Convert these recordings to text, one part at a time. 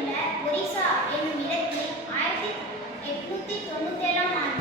உள்ள ஒரிசா என்னும் இடத்தில் ஆயிரத்தி எட்நூத்தி தொண்ணூத்தி ஏழாம் ஆண்டு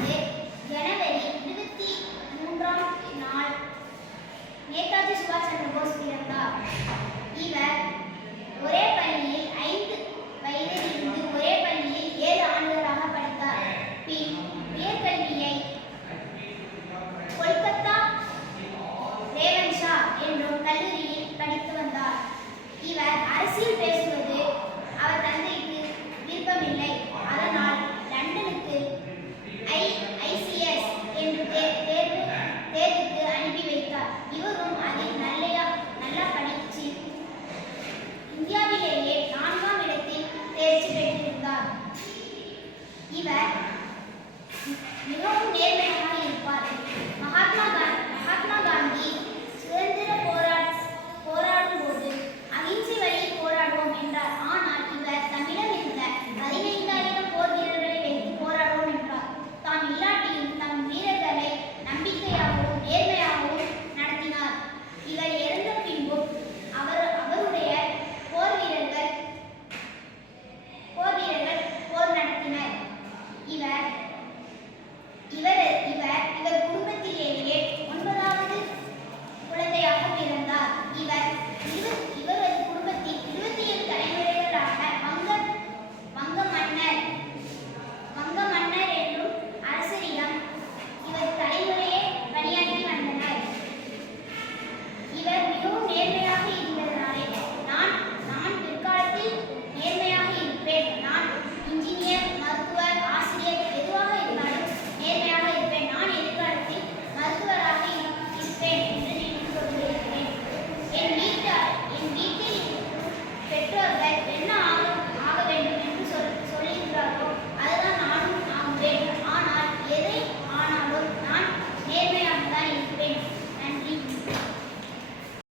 你弄点别吗